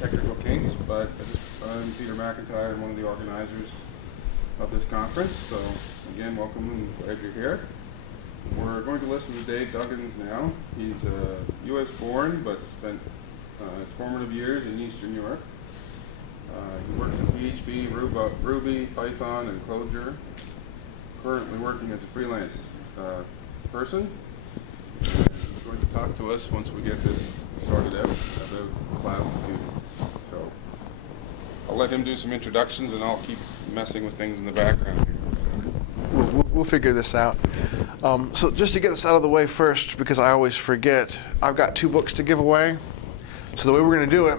technical kinks, but I'm Peter McIntyre. I'm one of the organizers of this conference. So again, welcome and glad you're here. We're going to listen to Dave Duggins now. He's U.S. born, but spent his formative years in Eastern Europe. He works in PHP, Ruby, Python, and Clojure. Currently working as a freelance person. And he's going to talk to us once we get this sorted out about cloud computing. So I'll let him do some introductions, and I'll keep messing with things in the background here. We'll figure this out. So just to get this out of the way first, because I always forget, I've got 2 books to give away. So the way we're going to do it,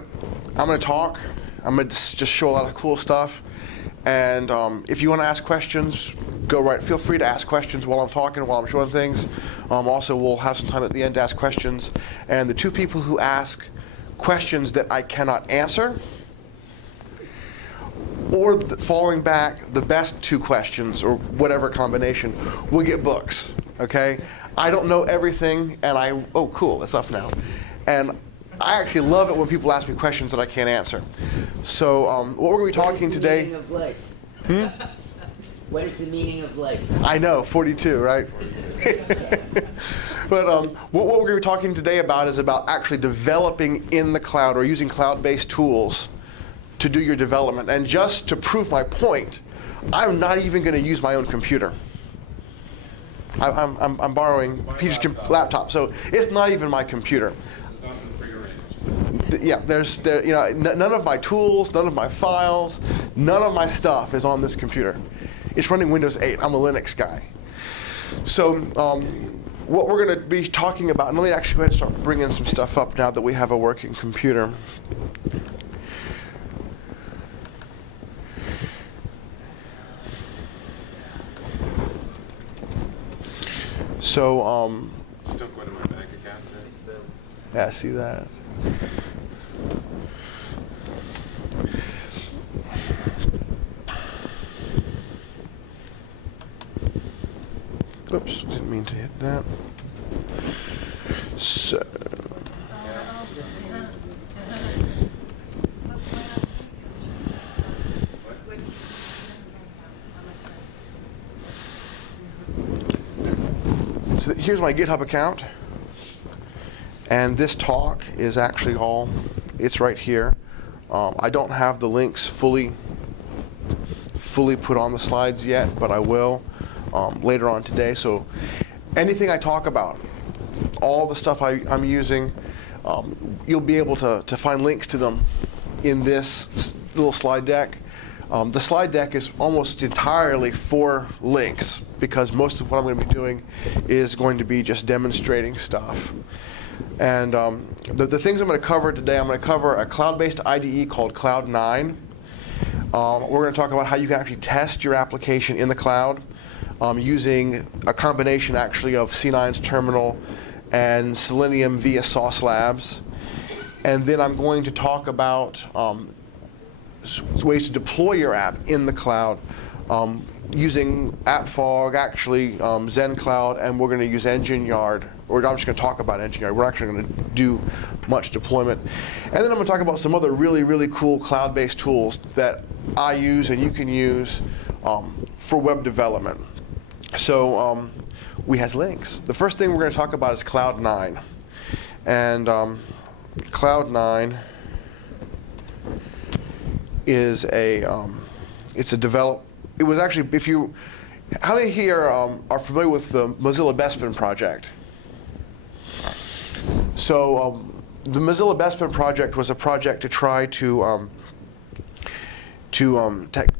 I'm going to talk. I'm going to just show a lot of cool stuff. And if you want to ask questions, go right. Feel free to ask questions while I'm talking, while I'm showing things. Also, we'll have some time at the end to ask questions. And the 2 people who ask questions that I cannot answer, or falling back the best 2 questions, or whatever combination, will get books, okay? I don't know everything, and oh cool, that's off now. And I actually love it when people ask me questions that I can't answer. So what we're going to be talking today. What is the meaning of life? What is the meaning of life? I know, 42, right? But what we're going to be talking today about is about actually developing in the cloud or using cloud-based tools to do your development. And just to prove my point, I'm not even going to use my own computer. I'm borrowing Peter's laptop, so it's not even my computer. Yeah, none of my tools, none of my files, none of my stuff is on this computer. It's running Windows 8. I'm a Linux guy. So what we're going to be talking about, and let me actually go ahead and start bringing some stuff up now that we have a working computer. So, Just don't go into my bank account there. yeah, see that. Oops, didn't mean to hit that. So, so here's my GitHub account. And this talk is actually it's right here. I don't have the links fully put on the slides yet, but I will later on today. So anything I talk about, all the stuff I'm using, you'll be able to find links to them in this little slide deck. The slide deck is almost entirely for links, because most of what I'm going to be doing is going to be just demonstrating stuff. And the things I'm going to cover today, I'm going to cover a cloud-based IDE called Cloud9. We're going to talk about how you can actually test your application in the cloud using a combination actually of C9's terminal and Selenium via Sauce Labs. And then I'm going to talk about ways to deploy your app in the cloud using AppFog, actually ZenCloud, and we're going to use EngineYard. Or I'm just going to talk about EngineYard. We're actually going to do much deployment. And then I'm going to talk about some other really, really cool cloud-based tools that I use and you can use for web development. So we have links. The first thing we're going to talk about is Cloud9. And Cloud9 is it was actually, how many here are familiar with the Mozilla Bespin project? So the Mozilla Bespin project was a project to try to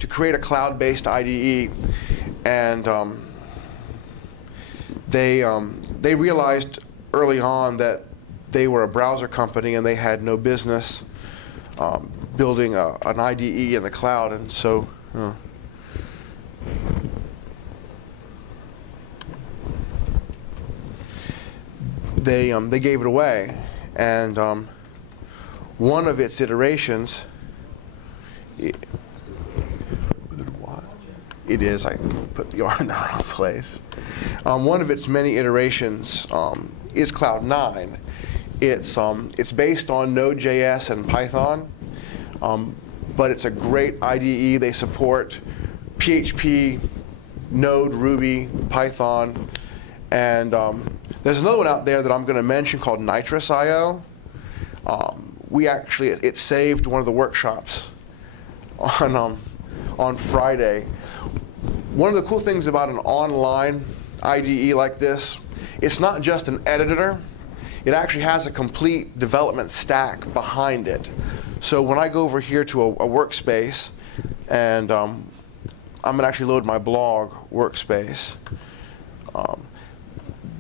create a cloud-based IDE, and they realized early on that they were a browser company and they had no business building an IDE in the cloud, and so. They gave it away, and one of its iterations. It is. I put the R in the wrong place. One of its many iterations is Cloud9. It's based on Node.js and Python, But it's a great IDE. They support PHP, Node, Ruby, Python, and there's another one out there that I'm going to mention called Nitrous.io. It saved one of the workshops on Friday. One of the cool things about an online IDE like this, it's not just an editor. It actually has a complete development stack behind it. So when I go over here to a workspace, and I'm going to actually load my blog workspace,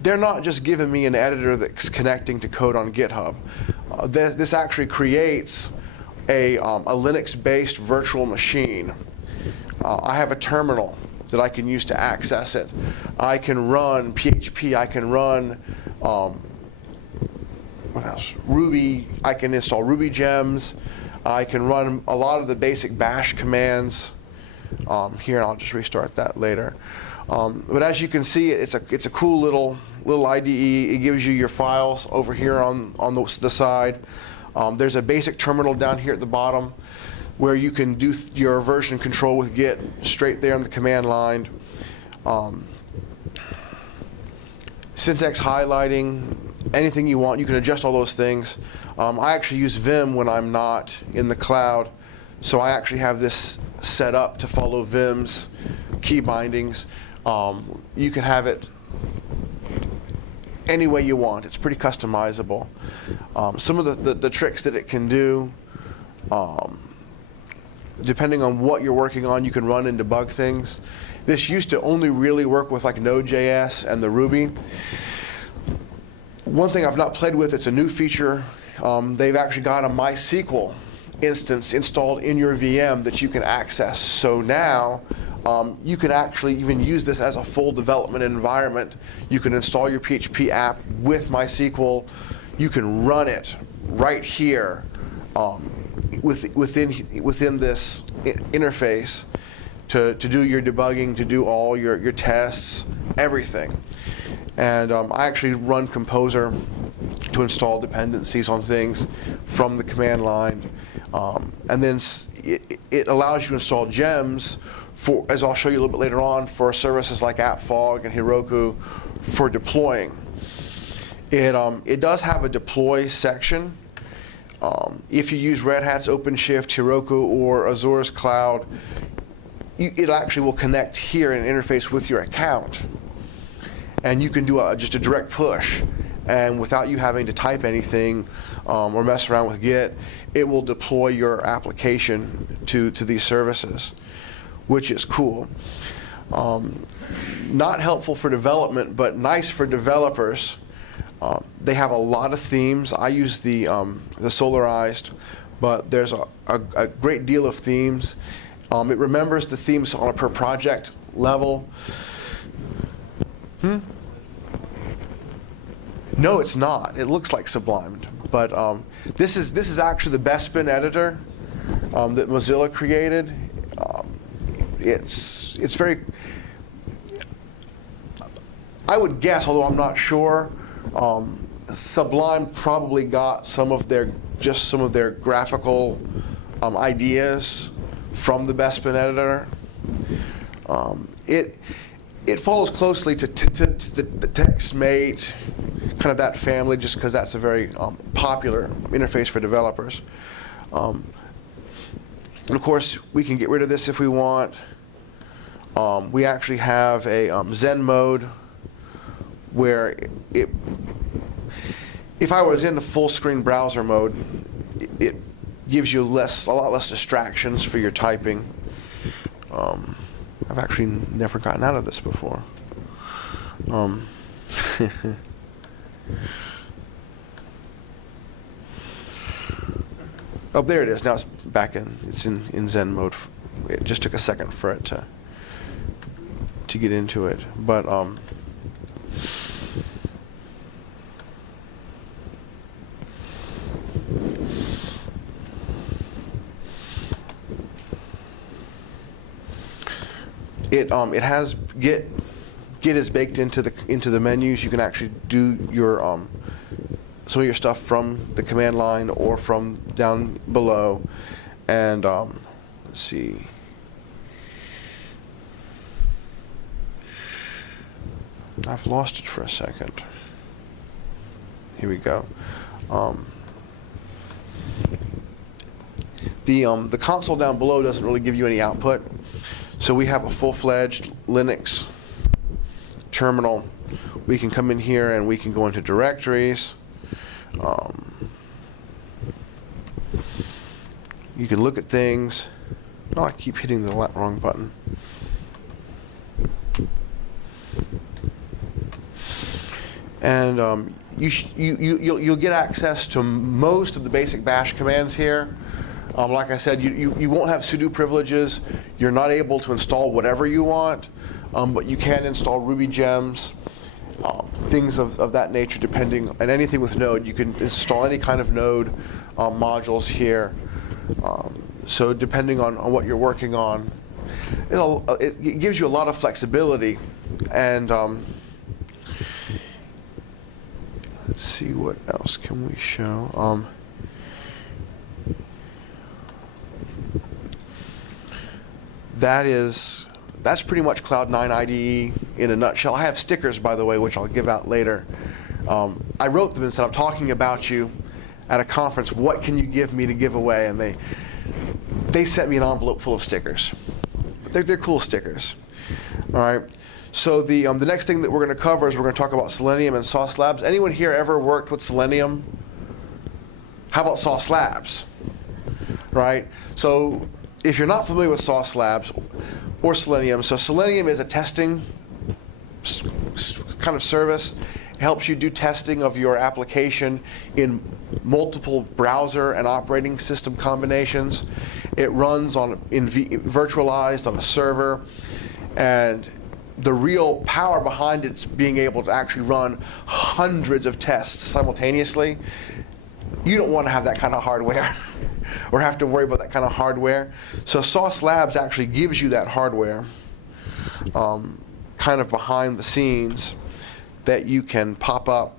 they're not just giving me an editor that's connecting to code on GitHub. This actually creates a Linux-based virtual machine. I have a terminal that I can use to access it. I can run PHP, I can run what else? Ruby, I can install Ruby gems. I can run a lot of the basic bash commands here, and I'll just restart that later. But as you can see, it's a cool little IDE. It gives you your files over here on the side. There's a basic terminal down here at the bottom where you can do your version control with Git straight there on the command line. Syntax highlighting, anything you want, you can adjust all those things. I actually use Vim when I'm not in the cloud, so I actually have this set up to follow Vim's key bindings. You can have it any way you want. It's pretty customizable. Some of the tricks that it can do, depending on what you're working on, you can run and debug things. This used to only really work with like Node.js and the Ruby. One thing I've not played with, it's a new feature. They've actually got a MySQL instance installed in your VM that you can access. So now you can actually even use this as a full development environment. You can install your PHP app with MySQL. You can run it right here within this interface to do your debugging, to do all your tests, everything. And I actually run Composer to install dependencies on things from the command line. And then it allows you to install gems for, as I'll show you a little bit later on, for services like AppFog and Heroku for deploying. It does have a deploy section. If you use Red Hat's OpenShift, Heroku, or Azure's cloud, it actually will connect here and interface with your account. And you can do just a direct push. And without you having to type anything or mess around with Git, it will deploy your application to these services, which is cool. Not helpful for development, but nice for developers. They have a lot of themes. I use the Solarized, but there's a great deal of themes. It remembers the themes on a per project level. No, it's not. It looks like Sublime, but this is actually the Bespin editor that Mozilla created. It's very. I would guess, although I'm not sure, Sublime probably got some of their graphical ideas from the Bespin editor. It follows closely to the TextMate, kind of that family, just because that's a very popular interface for developers. And of course, we can get rid of this if we want. We actually have a Zen mode where if I was in the full screen browser mode, it gives you a lot less distractions for your typing. I've actually never gotten out of this before. Oh, there it is. Now it's back in. It's in Zen mode. It just took a second for it to get into it, but it has Git is baked into the menus. You can actually do your some of your stuff from the command line or from down below, And let's see. I've lost it for a second. Here we go. The console down below doesn't really give you any output. So we have a full-fledged Linux terminal. We can come in here and we can go into directories. You can look at things. Oh, I keep hitting the wrong button. And you'll get access to most of the basic bash commands here. Like I said, you won't have sudo privileges. You're not able to install whatever you want, but you can install Ruby gems, things of that nature, depending, and anything with Node. You can install any kind of Node modules here. So depending on what you're working on, it gives you a lot of flexibility. And let's see, what else can we show? That's pretty much Cloud9 IDE in a nutshell. I have stickers, by the way, which I'll give out later. I wrote them and said, I'm talking about you at a conference. What can you give me to give away? And they sent me an envelope full of stickers. They're cool stickers. All right. So the next thing that we're going to cover is we're going to talk about Selenium and Sauce Labs. Anyone here ever worked with Selenium? How about Sauce Labs? Right. So if you're not familiar with Sauce Labs or Selenium, so Selenium is a testing kind of service. It helps you do testing of your application in multiple browser and operating system combinations. It runs virtualized on a server, and the real power behind it's being able to actually run hundreds of tests simultaneously. You don't want to have that kind of hardware or have to worry about that kind of hardware. So Sauce Labs actually gives you that hardware kind of behind the scenes that you can pop up,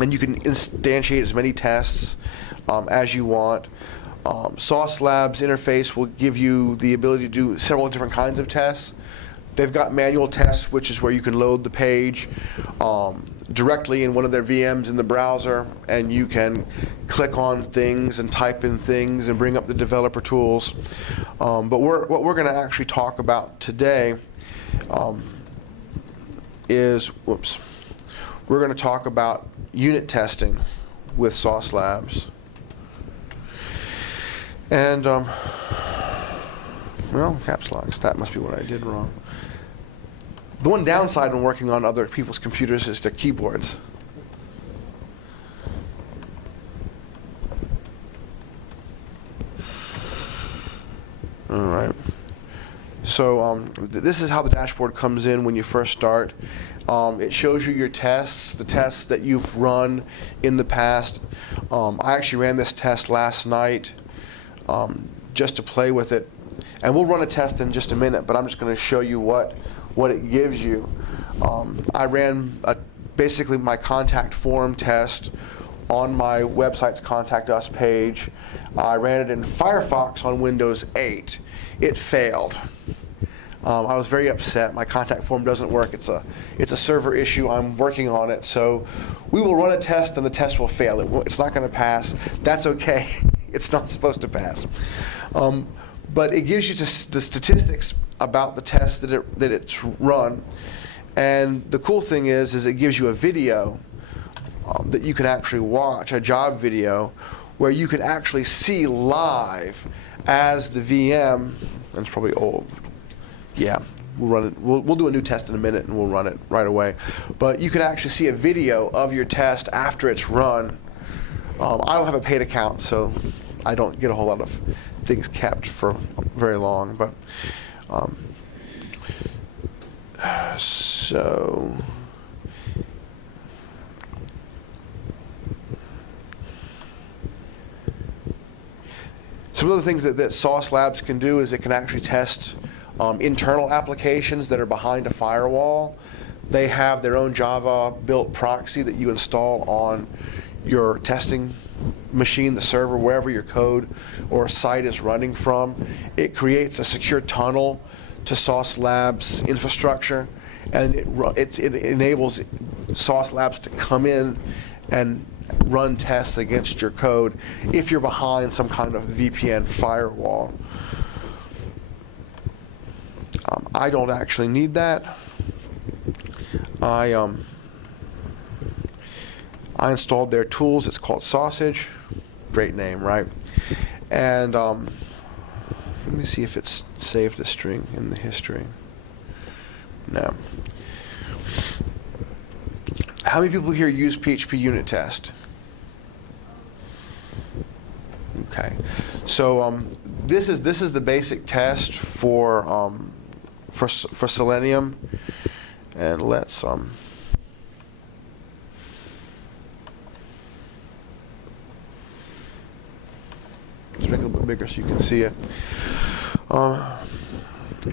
and you can instantiate as many tests as you want. Sauce Labs interface will give you the ability to do several different kinds of tests. They've got manual tests, which is where you can load the page directly in one of their VMs in the browser, and you can click on things and type in things and bring up the developer tools. But what we're going to actually talk about today is, we're going to talk about unit testing with Sauce Labs. And, well, caps locks, that must be what I did wrong. The one downside when working on other people's computers is their keyboards. All right. So this is how the dashboard comes in when you first start. It shows you your tests, the tests that you've run in the past. I actually ran this test last night just to play with it. And we'll run a test in just a minute, but I'm just going to show you what it gives you. I ran basically my contact form test on my website's Contact Us page. I ran it in Firefox on Windows 8. It failed. I was very upset. My contact form doesn't work. It's a server issue. I'm working on it. So we will run a test, and the test will fail. It's not going to pass. That's okay. It's not supposed to pass. But it gives you the statistics about the test that it's run. And the cool thing is it gives you a video that you can actually watch, a job video, where you can actually see live as the VM, and it's probably old. Yeah, we'll run it. We'll do a new test in a minute, and we'll run it right away. But you can actually see a video of your test after it's run. I don't have a paid account, so I don't get a whole lot of things kept for very long. But so some of the things that Sauce Labs can do is it can actually test internal applications that are behind a firewall. They have their own Java built proxy that you install on your testing machine, the server, wherever your code or site is running from. It creates a secure tunnel to Sauce Labs infrastructure, and it enables Sauce Labs to come in and run tests against your code if you're behind some kind of VPN firewall. I don't actually need that. I installed their tools. It's called Sausage. Great name, right? And let me see if it's saved the string in the history. No. How many people here use PHP unit test? Okay. So this is the basic test for Selenium, and let's make it a little bit bigger so you can see it.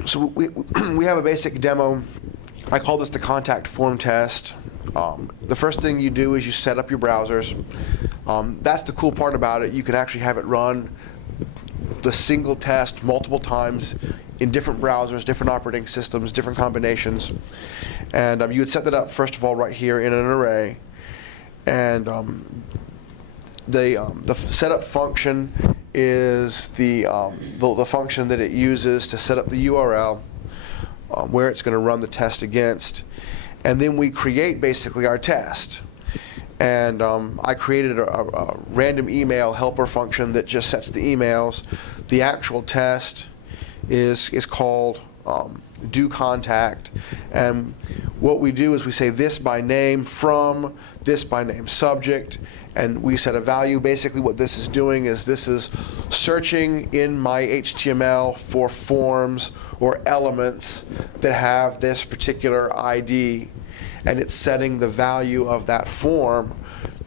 So we have a basic demo. I call this the contact form test. The first thing you do is you set up your browsers. That's the cool part about it. You can actually have it run the single test multiple times in different browsers, different operating systems, different combinations. And you would set that up, first of all, right here in an array. And the setup function is the function that it uses to set up the URL where it's going to run the test against. And then we create basically our test. And I created a random email helper function that just sets the emails. The actual test is called do contact. And what we do is we say this by name from, this by name subject, and we set a value. Basically what this is doing is this is searching in my HTML for forms or elements that have this particular ID, and it's setting the value of that form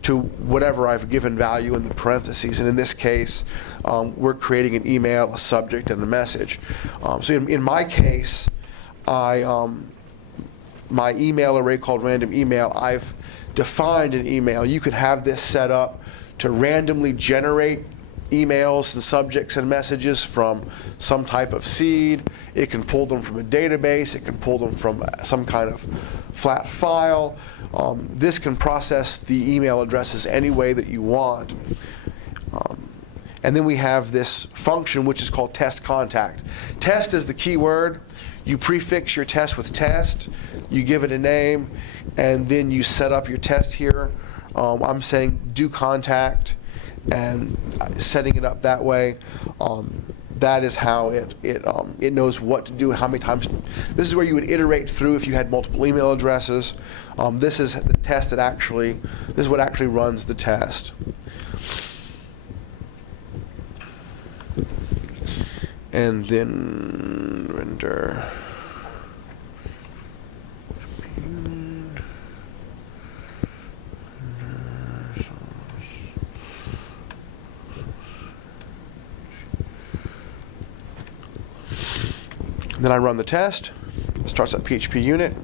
to whatever I've given value in the parentheses. And in this case, we're creating an email, a subject, and a message. So in my case, my email array called random email, I've defined an email. You could have this set up to randomly generate emails and subjects and messages from some type of seed. It can pull them from a database. It can pull them from some kind of flat file. This can process the email addresses any way that you want. And then we have this function which is called test contact. Test is the key word. You prefix your test with test, you give it a name, and then you set up your test here. I'm saying do contact, and setting it up that way. That is how it knows what to do, how many times. This is where you would iterate through if you had multiple email addresses. This is the test that this is what actually runs the test. And then render. Then I run the test. It starts at PHP unit.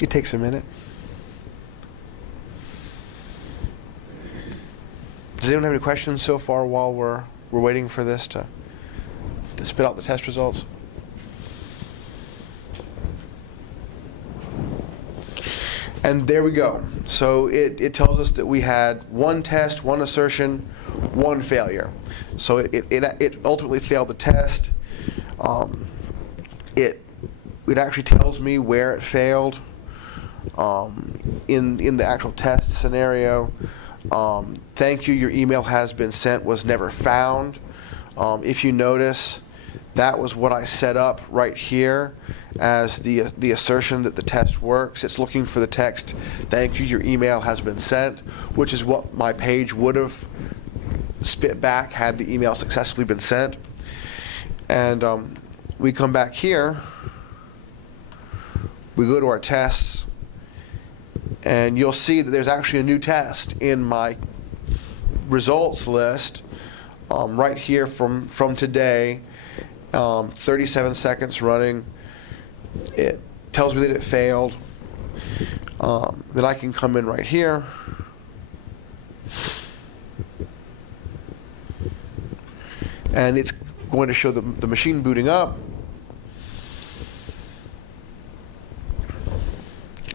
It takes a minute. Does anyone have any questions so far while we're waiting for this to spit out the test results? And there we go. So it tells us that we had one test, one assertion, one failure. So it ultimately failed the test. It actually tells me where it failed in the actual test scenario. Thank you, your email has been sent was never found. If you notice, that was what I set up right here as the assertion that the test works. It's looking for the text, thank you, your email has been sent, which is what my page would have spit back had the email successfully been sent. And we come back here, we go to our tests, and you'll see that there's actually a new test in my results list right here from today. 37 seconds running. It tells me that it failed. Then I can come in right here. And it's going to show the machine booting up.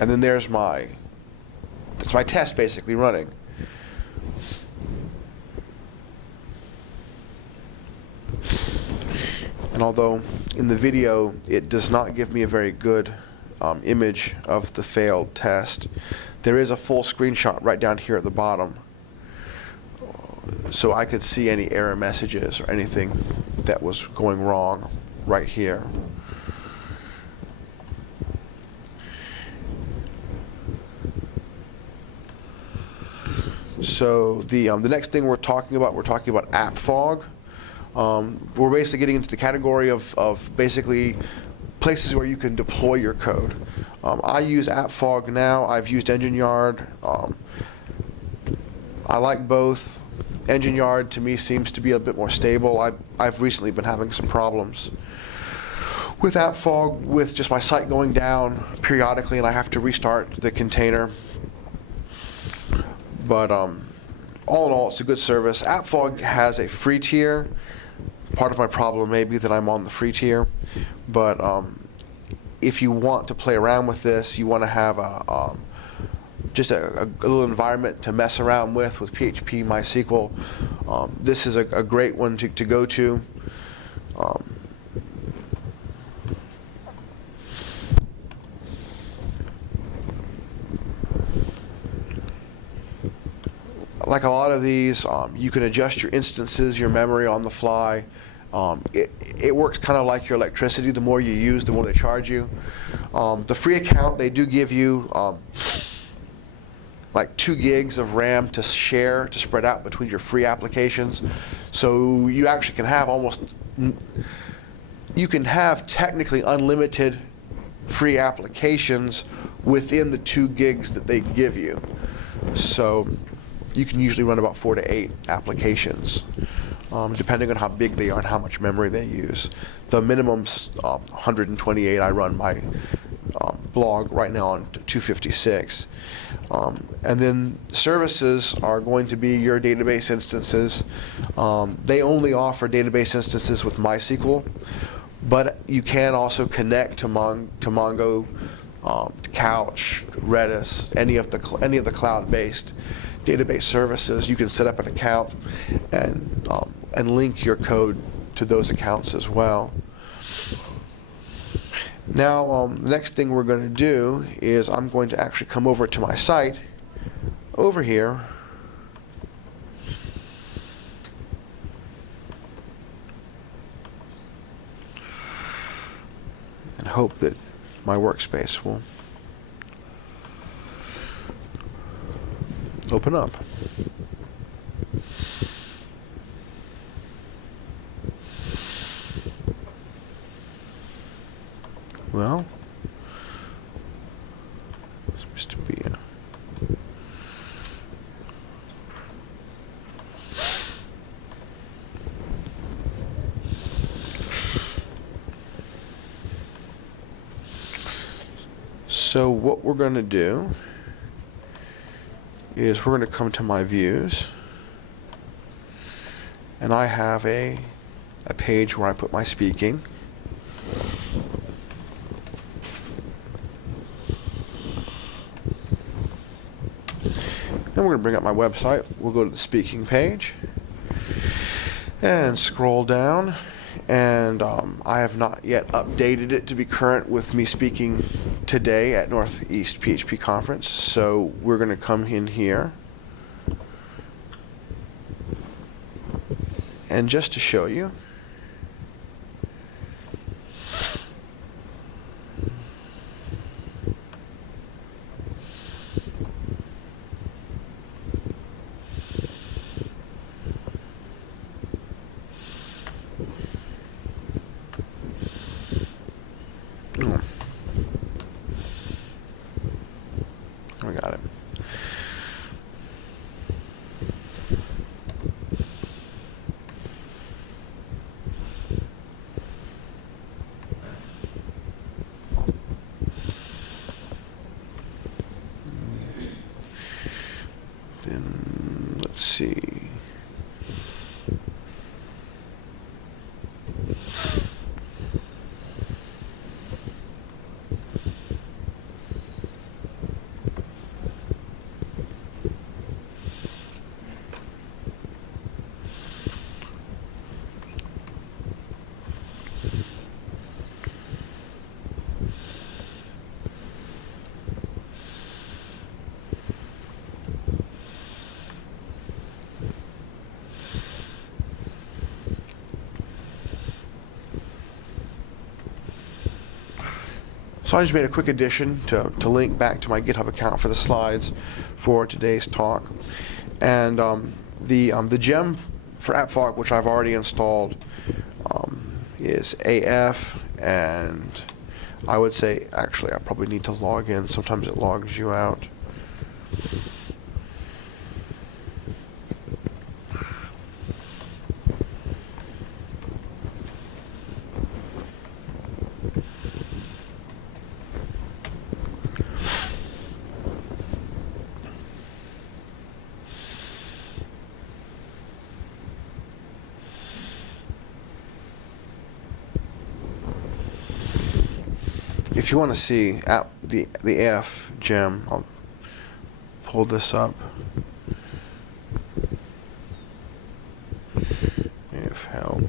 And then there's that's my test basically running. And although in the video it does not give me a very good image of the failed test, there is a full screenshot right down here at the bottom. So I could see any error messages or anything that was going wrong right here. So the next thing we're talking about app fog. We're basically getting into the category of basically places where you can deploy your code. I use app fog now. I've used Engine Yard. I like both. Engine Yard to me seems to be a bit more stable. I've recently been having some problems with app fog with just my site going down periodically and I have to restart the container. But all in all, it's a good service. App fog has a free tier. Part of my problem may be that I'm on the free tier, but if you want to play around with this, you want to have just a little environment to mess around with PHP, MySQL. This is a great one to go to. Like a lot of these, you can adjust your instances, your memory on the fly. It works kind of like your electricity. The more you use, the more they charge you. The free account, they do give you like 2 gigs of RAM to share, to spread out between your free applications. So you actually can have you can have technically unlimited free applications within the 2 gigs that they give you. So you can usually run about 4 to 8 applications, depending on how big they are and how much memory they use. The minimum's 128. I run my blog right now on 256. And then services are going to be your database instances. They only offer database instances with MySQL, but you can also connect to Mongo, to Couch, Redis, any of the cloud-based database services. You can set up an account and link your code to those accounts as well. Now, the next thing we're going to do is I'm going to actually come over to my site over here. And hope that my workspace will open up. Well, it's supposed to be So what we're going to do is we're going to come to my views, and I have a page where I put my speaking. And we're going to bring up my website. We'll go to the speaking page and scroll down, and I have not yet updated it to be current with me speaking today at Northeast PHP conference. So we're going to come in here, and just to show you, We got it. Then let's see. So I just made a quick addition to link back to my GitHub account for the slides for today's talk. And the gem for AppFog, which I've already installed, is AF, and I would say, actually, I probably need to log in. Sometimes it logs you out. If you want to see the AF gem, I'll pull this up. AF help.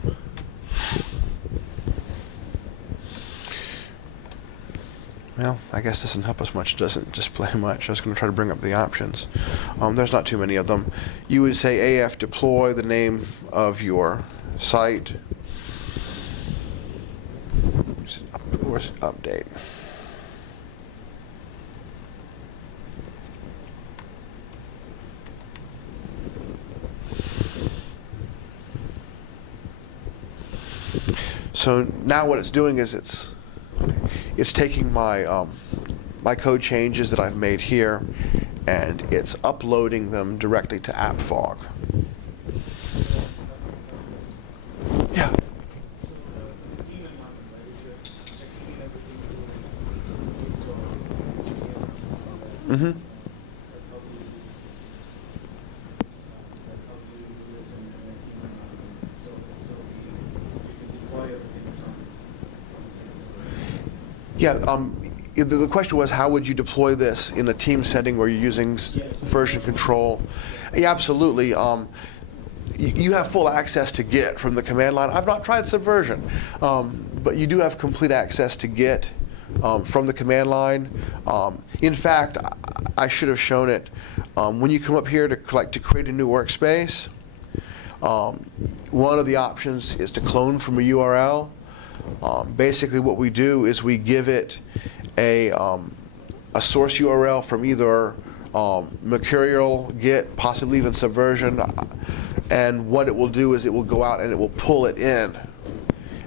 Well, I guess this doesn't help us much. It doesn't display much. I was going to try to bring up the options. There's not too many of them. You would say AF deploy, the name of your site. Where's update? So now what it's doing is it's taking my my code changes that I've made here, and it's uploading them directly to AppFog. Yeah. Mm-hmm. Yeah, the question was, how would you deploy this in a team setting where you're using version control? Yeah, absolutely. You have full access to Git from the command line. I've not tried Subversion, but you do have complete access to Git from the command line. In fact, I should have shown it. When you come up here to create a new workspace, one of the options is to clone from a URL. Basically, what we do is we give it a source URL from either Mercurial, Git, possibly even Subversion, and what it will do is it will go out and it will pull it in,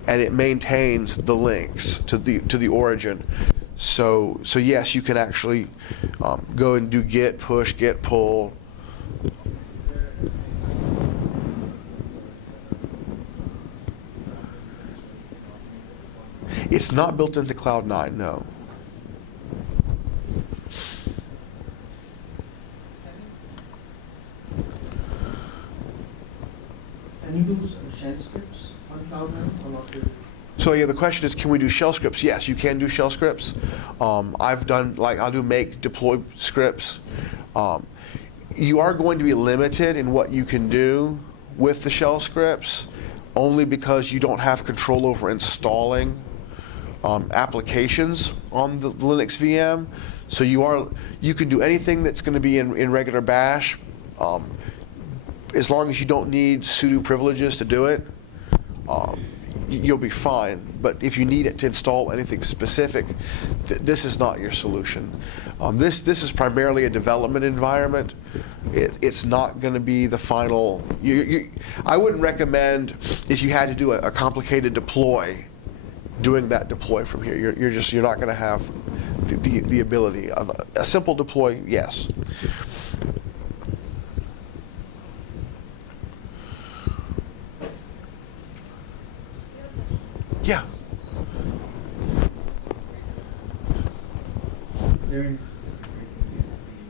and it maintains the links to the origin. So yes, you can actually go and do Git push, Git pull. It's not built into Cloud9, no. Can you do shell scripts on Cloud9 or not really? So yeah, the question is, can we do shell scripts? Yes, you can do shell scripts. I've done, I'll do make, deploy scripts. You are going to be limited in what you can do with the shell scripts, only because you don't have control over installing applications on the Linux VM. So you can do anything that's going to be in regular bash, as long as you don't need sudo privileges to do it. You'll be fine. But if you need it to install anything specific, this is not your solution. This is primarily a development environment. It's not going to be the final. I wouldn't recommend, if you had to do a complicated deploy, doing that deploy from here. You're not going to have the ability. A simple deploy, yes. Yeah. Is there any specific reason to use the HTTP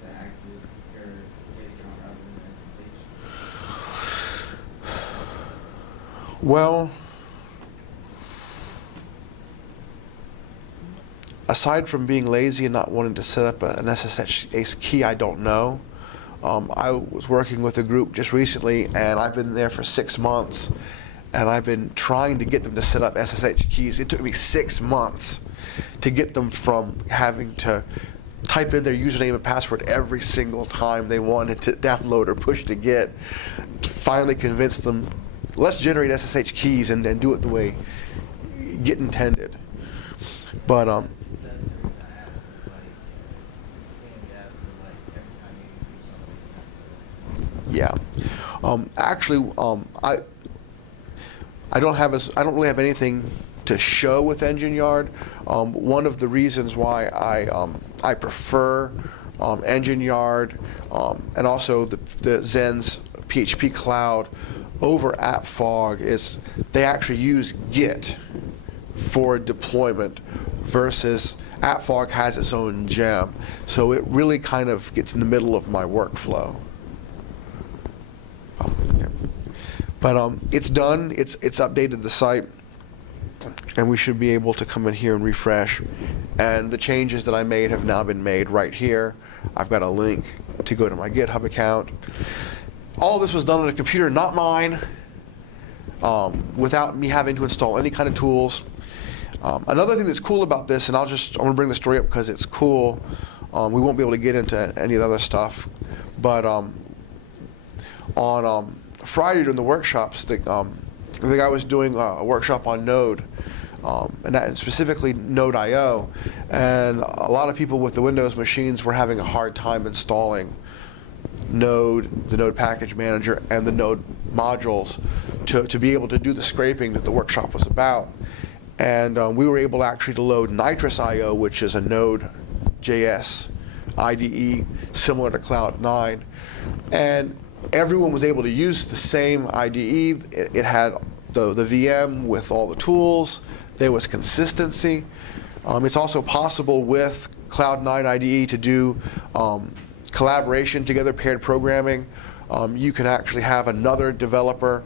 to act as your data count rather than SSH? Well, aside from being lazy and not wanting to set up an SSH key, I don't know. I was working with a group just recently, and I've been there for 6 months, and I've been trying to get them to set up SSH keys. It took me 6 months to get them from having to type in their username and password every single time they wanted to download or push to get, to finally convince them, let's generate SSH keys and do it the way Git intended. But That's the reason I asked. It's like, it's being asked to, like, every time you do something. yeah, actually, I don't really have anything to show with Engine Yard. One of the reasons why I prefer Engine Yard and also the Zen's PHP Cloud over AppFog is they actually use Git for deployment versus AppFog has its own gem. So it really kind of gets in the middle of my workflow. Yeah. But it's done. It's updated the site, and we should be able to come in here and refresh. And the changes that I made have now been made right here. I've got a link to go to my GitHub account. All this was done on a computer, not mine, without me having to install any kind of tools. Another thing that's cool about this, and I'm going to bring the story up because it's cool. We won't be able to get into any of the other stuff, but on Friday during the workshops, the guy was doing a workshop on Node, and specifically Node.io, and a lot of people with the Windows machines were having a hard time installing Node, the Node package manager, and the Node modules to be able to do the scraping that the workshop was about. And we were able actually to load Nitrous.io, which is a Node.js IDE similar to Cloud9, and everyone was able to use the same IDE. It had the VM with all the tools. There was consistency. It's also possible with Cloud9 IDE to do collaboration together, paired programming. You can actually have another developer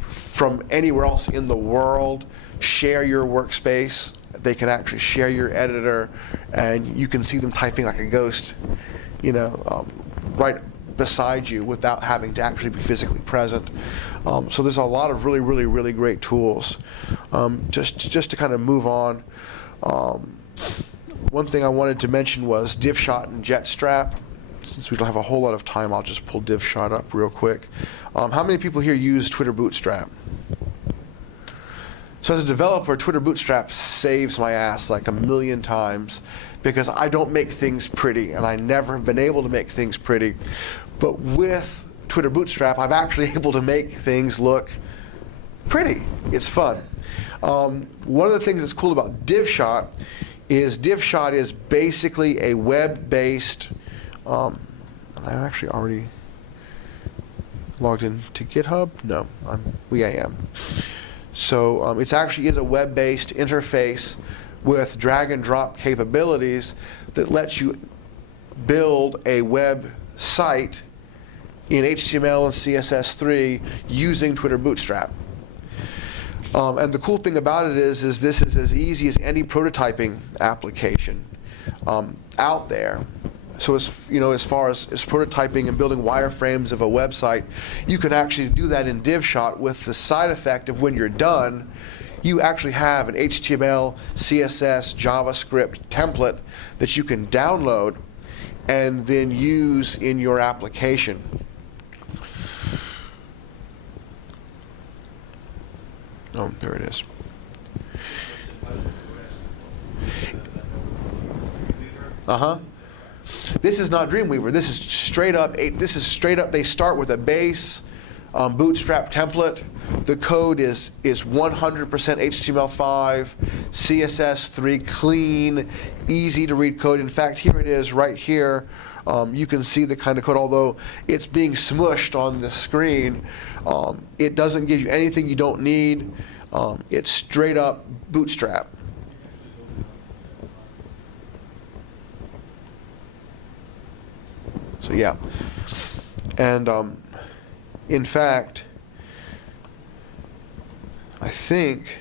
from anywhere else in the world share your workspace. They can actually share your editor, and you can see them typing like a ghost, right beside you without having to actually be physically present. So there's a lot of really, really, really great tools. Just to kind of move on, one thing I wanted to mention was DivShot and JetStrap. Since we don't have a whole lot of time, I'll just pull DivShot up real quick. How many people here use Twitter Bootstrap? So as a developer, Twitter Bootstrap saves my ass like a million times because I don't make things pretty, and I never have been able to make things pretty. But with Twitter Bootstrap, I'm actually able to make things look pretty. It's fun. One of the things that's cool about DivShot is basically a web-based, I've actually already logged into GitHub. No, I am. So it actually is a web-based interface with drag and drop capabilities that lets you build a web site in HTML and CSS3 using Twitter Bootstrap. And the cool thing about it is this is as easy as any prototyping application out there. So as far as prototyping and building wireframes of a website, you can actually do that in DivShot with the side effect of when you're done, you actually have an HTML, CSS, JavaScript template that you can download and then use in your application. Oh, there it is. Uh-huh. This is not Dreamweaver. This is straight up. They start with a base Bootstrap template. The code is 100% HTML5, CSS3 clean, easy to read code. In fact, here it is right here. You can see the kind of code, although it's being smushed on the screen. It doesn't give you anything you don't need. It's straight up Bootstrap. So yeah, and in fact, I think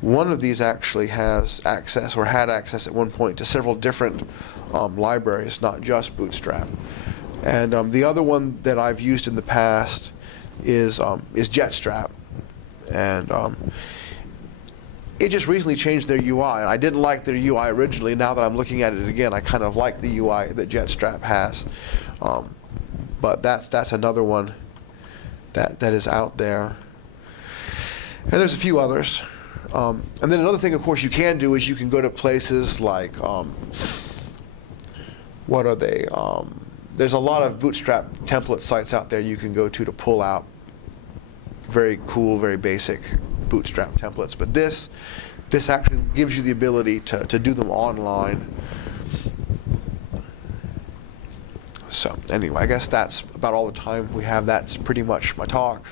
one of these actually has access, or had access at one point, to several different libraries, not just Bootstrap. And the other one that I've used in the past is Jetstrap, and it just recently changed their UI, and I didn't like their UI originally. Now that I'm looking at it again, I kind of like the UI that Jetstrap has. But that's another one that is out there. And there's a few others. And then another thing, of course, you can do is you can go to places like, what are they? There's a lot of Bootstrap template sites out there you can go to pull out very cool, very basic Bootstrap templates. But this actually gives you the ability to do them online. So anyway, I guess that's about all the time we have. That's pretty much my talk.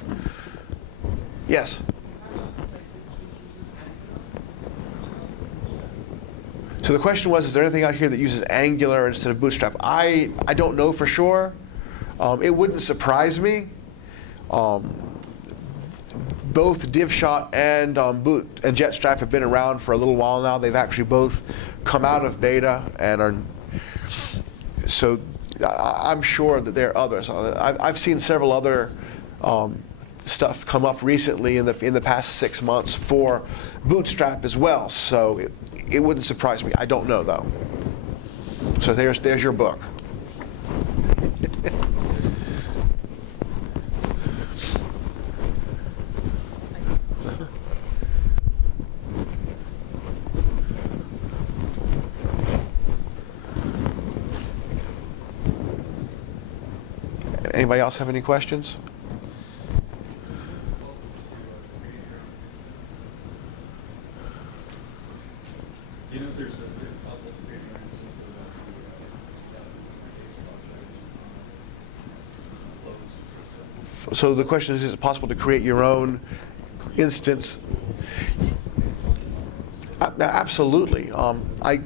Yes? So the question was, is there anything out here that uses Angular instead of Bootstrap? I don't know for sure. It wouldn't surprise me. Both DivShot and Jetstrap have been around for a little while now. They've actually both come out of beta and are. So I'm sure that there are others. I've seen several other stuff come up recently in the past 6 months for Bootstrap as well. So it wouldn't surprise me. I don't know though. So there's your book. Anybody else have any questions? You know, it's possible to create your instance of case project closed system. So the question is it possible to create your own instance? Absolutely. I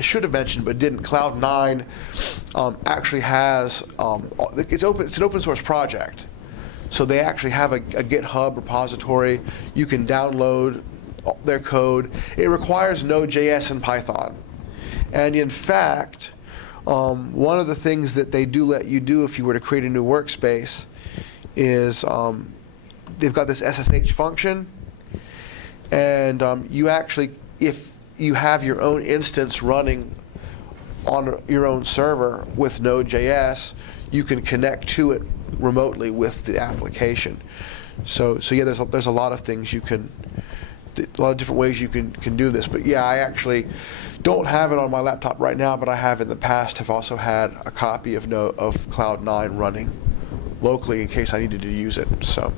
should have mentioned, but didn't. Cloud9 actually has it's an open source project, so they actually have a GitHub repository. You can download their code. It requires Node.js and Python, and in fact, one of the things that they do let you do if you were to create a new workspace is they've got this SSH function, and you actually, if you have your own instance running on your own server with Node.js, you can connect to it remotely with the application. So yeah, there's a lot of things you can, a lot of different ways you can do this. But yeah, I actually don't have it on my laptop right now, but I have in the past have also had a copy of Cloud9 running locally in case I needed to use it. So.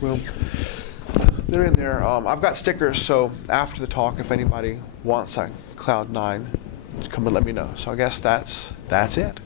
Well, they're in there. I've got stickers, so after the talk, if anybody wants a Cloud9, come and let me know. So I guess that's it.